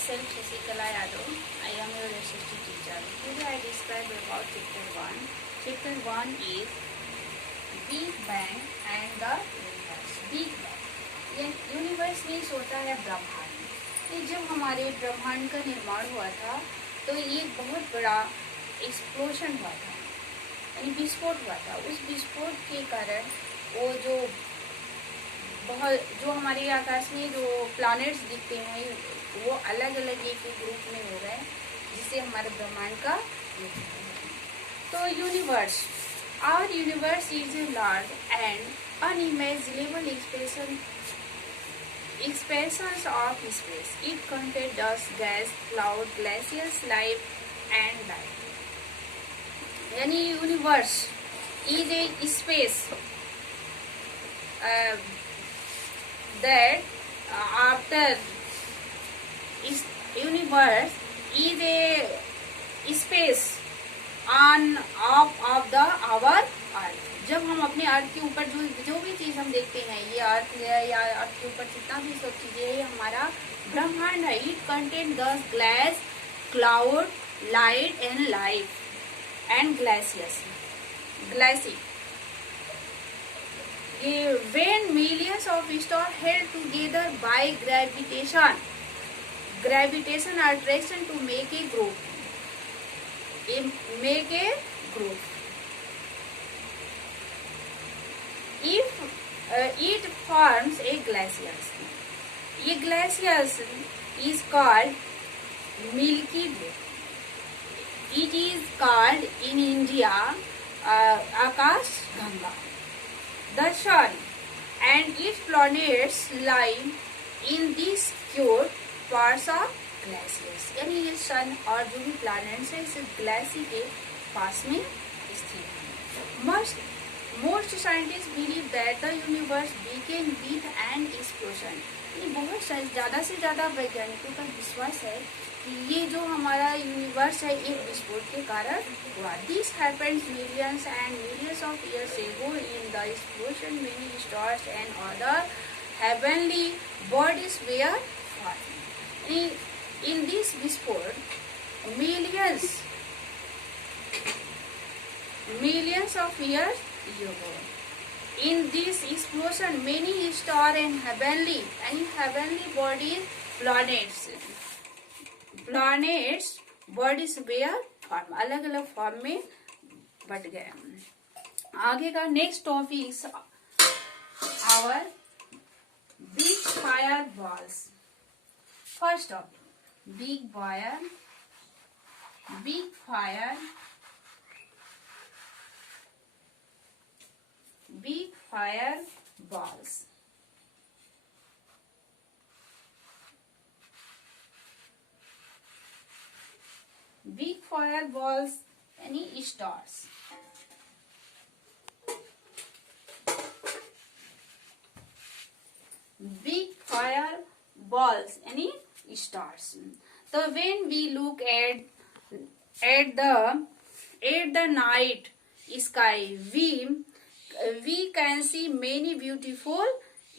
myself Shasikala Yadav. I am your SST teacher. Today I describe about chapter 1. Chapter 1 is Big Bang and the Universe. Big Bang. Universe means होता है ब्रह्मांड. ये जब हमारे ब्रह्मांड का निर्माण हुआ था तो ये बहुत बड़ा एक्सप्लोजन हुआ था, यानी विस्फोट हुआ था. उस विस्फोट के कारण वो जो हमारे आकाश में जो प्लैनेट्स दिखते हैं वो अलग अलग एक ग्रुप में हो गए, जिससे हमारे ब्रह्मांड का तो universe. Our universe is a large and unimaginable expansions of space. It contains dust, gas, cloud, glaciers, life and life. यानी universe is A space that after universe is a space on of the our earth. जब हम अपने अर्थ के ऊपर जो भी चीज हम देखते हैं, ये अर्थ है या अर्थ के ऊपर जितना भी सब चीजें है, ये हमारा ब्रह्मांड है. It contain the glass, cloud, light and life and glaciers. Gleycy when millions of stars held together by gravitation attraction to make a group. If it forms a glaciers. ये glaciers is called Milky Way. It is called in India Akash Ganga. The sun and its planets lie in these cute parts of glaciers. यानी ये सन और जो भी planets है इस glacier के पास में स्थित है. Most scientists believe that the universe began with an explosion. बहुत ज़्यादा से ज़्यादा वैज्ञानिकों का विश्वास है कि ये जो हमारा यूनिवर्स है एक विस्फोट के कारण हुआ. This happened millions and millions of years ago. In the explosion, many stars and other heavenly bodies were formed. In this विस्फोट millions of years ago. In this explosion, many stars and heavenly bodies, planets bodies were formed. अलग अलग form में but गए. आगे का next topic our big fire balls. First topic big fire balls. Big fire balls any stars. Big fire balls any stars. So when we look at the night sky, we can see many beautiful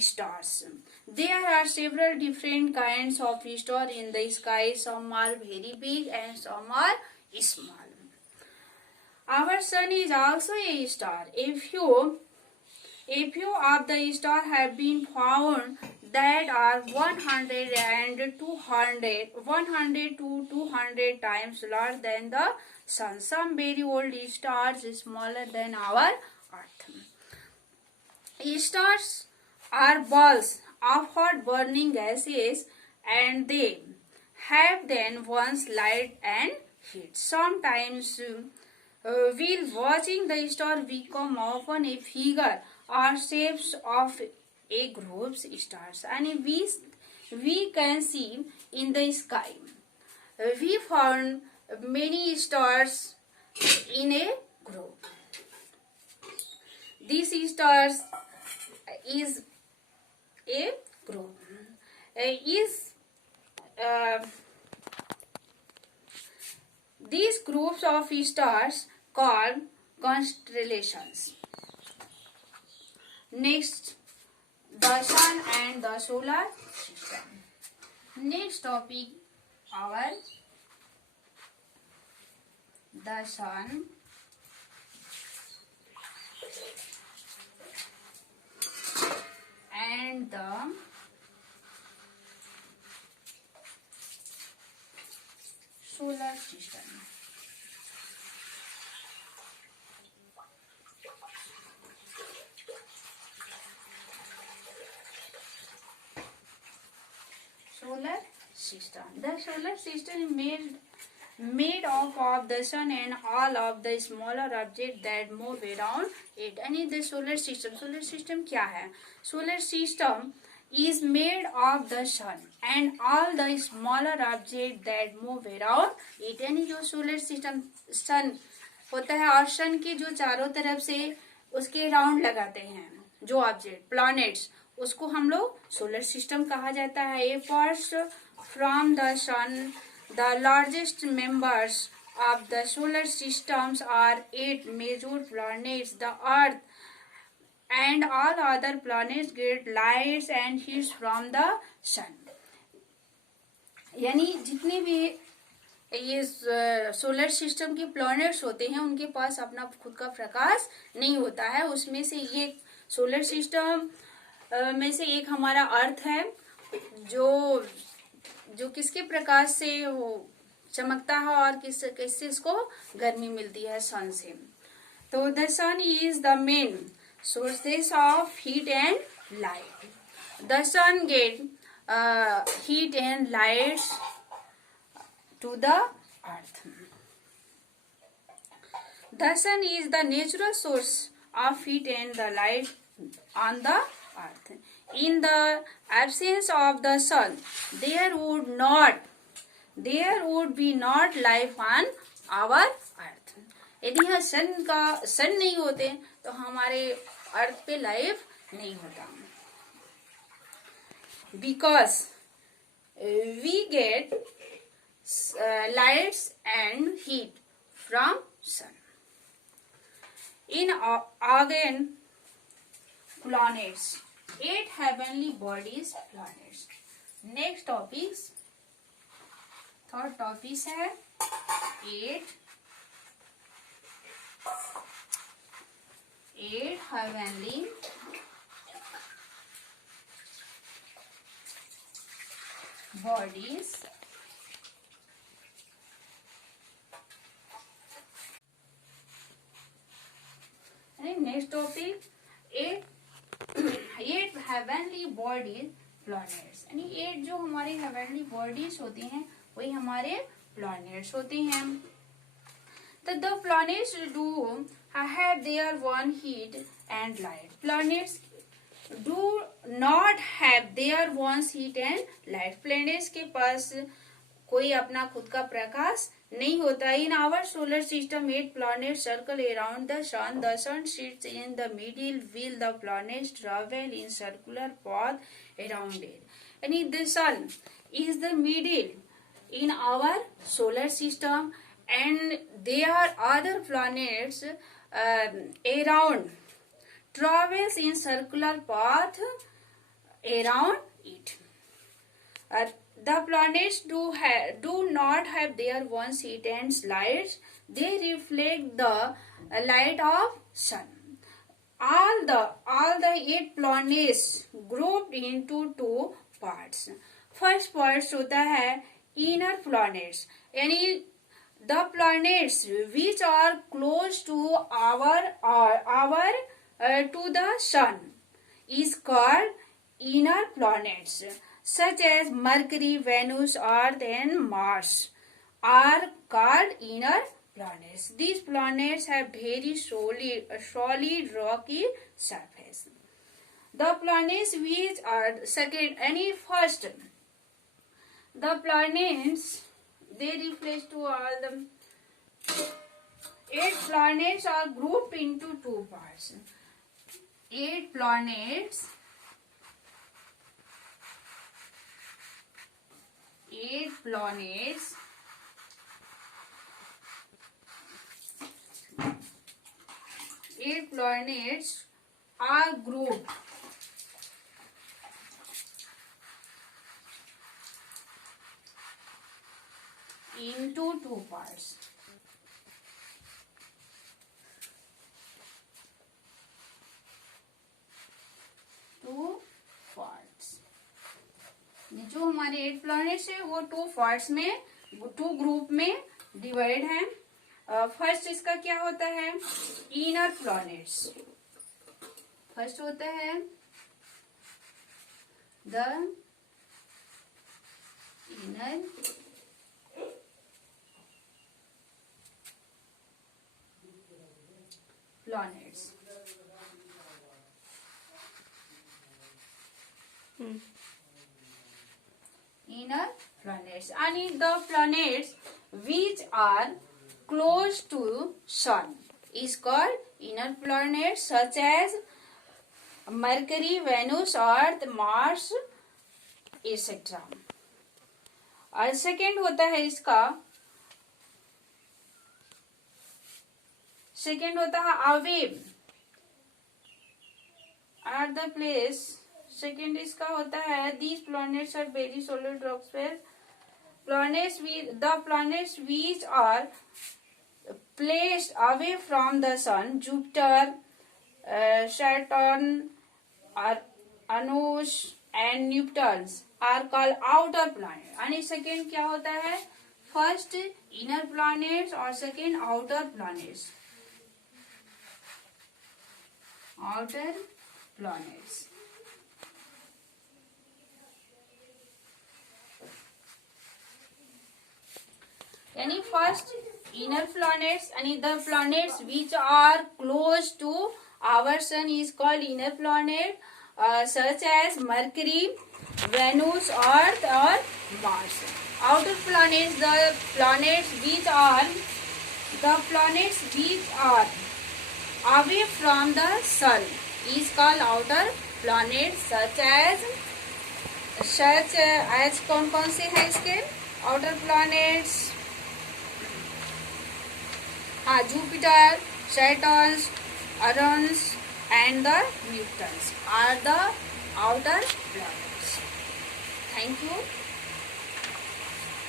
stars. There are several different kinds of stars in the sky. Some are very big and some are small. Our sun is also a star. A few of the stars have been found that are 100 to 200 times larger than the sun. Some very old stars smaller than our Earth. Stars are balls of hot burning gases and they have then once light and heat. Sometimes while watching the star become often a figure or shapes of a group stars, and we can see in the sky. We found many stars in a group. These stars is a group. These groups of stars called constellations. Next, the sun and the solar system. Next topic our the sun and the solar system. Solar system. The solar system is made up of the sun and all of the smaller objects that move around it. यानी the solar system. Solar system क्या है? Solar system is made of the sun and all the smaller objects that move around it. यानी जो solar system sun होता है और सन के जो चारों तरफ से उसके राउंड लगाते हैं जो ऑब्जेक्ट प्लैनेट्स, उसको हम लोग सोलर सिस्टम कहा जाता है. A first from the sun the largest members of the solar systems are 8 major planets. The earth and all other planets get lights and heat from the sun. यानी जितने भी ये सोलर सिस्टम के planets होते हैं उनके पास अपना खुद का प्रकाश नहीं होता है. उसमें से ये सोलर सिस्टम में से एक हमारा अर्थ है जो किसके प्रकाश से वो चमकता है और किससे इसको गर्मी मिलती है, सन से. तो the sun is the main sources of heat and light. The sun get heat and lights to the earth. The sun is the natural source of heat and the light on the earth. In the absence of the sun, there would be not life on our earth. यदि यहाँ सन नहीं होते तो हमारे अर्थ पे life नहीं होता. Because we get lights and heat from sun. In again planets, 8 heavenly bodies planets. Next topic, third topic है 8 heavenly bodies next topic 8 heavenly bodies planets. यानी 8 जो हमारे heavenly bodies होती हैं वही हमारे planets होते हैं. The planets do have their own heat and light. Planets do not have their own heat and light. Planets के पास कोई अपना खुद का प्रकाश नहीं होता. In our solar system, 8 planets circle around the sun. The sun sits in the middle while the planets travel in circular path around it. यानी the sun is the middle in our solar system and there are other planets around, travels in circular path around it. The planets do not have their own heat and lights. They reflect the light of sun. All the 8 planets grouped into 2 parts. First part होता है inner planets, यानी the planets which are close to to the sun is called inner planets, such as Mercury, Venus, Earth and Mars are called inner planets. These planets have very solid rocky surface. The planets which are second any first, the planets they refer to all the 8 planets are grouped into 2 parts. 8 planets are grouped into two parts. Two parts. जो हमारे 8 planets है वो 2 parts में, 2 group में divide है. First इसका क्या होता है? Inner planets. फर्स्ट होता है the inner planets. Inner planets, and the planets which are close to sun is called inner planets, such as Mercury, Venus, Earth, Mars, etc. और सेकेंड होता है इसका, सेकेंड होता है away at the place. Second इसका होता है these planets are very solid rock space. Planets with the planets which are placed away from the sun, Jupiter, Saturn, Uranus and Neptune are called outer planets. आणि second क्या होता है? First inner planets और second outer planets. Outer planets. यानी first inner planets आणि the planets which are close to our sun is called inner planet, such as Mercury, Venus, Earth और Mars. Outer planets, the planets which are away from the sun is called outer planets, such as कौन कौन से है इसके outer planets? Jupiter, Saturn, Uranus and the Neptune are the outer planets. Thank you.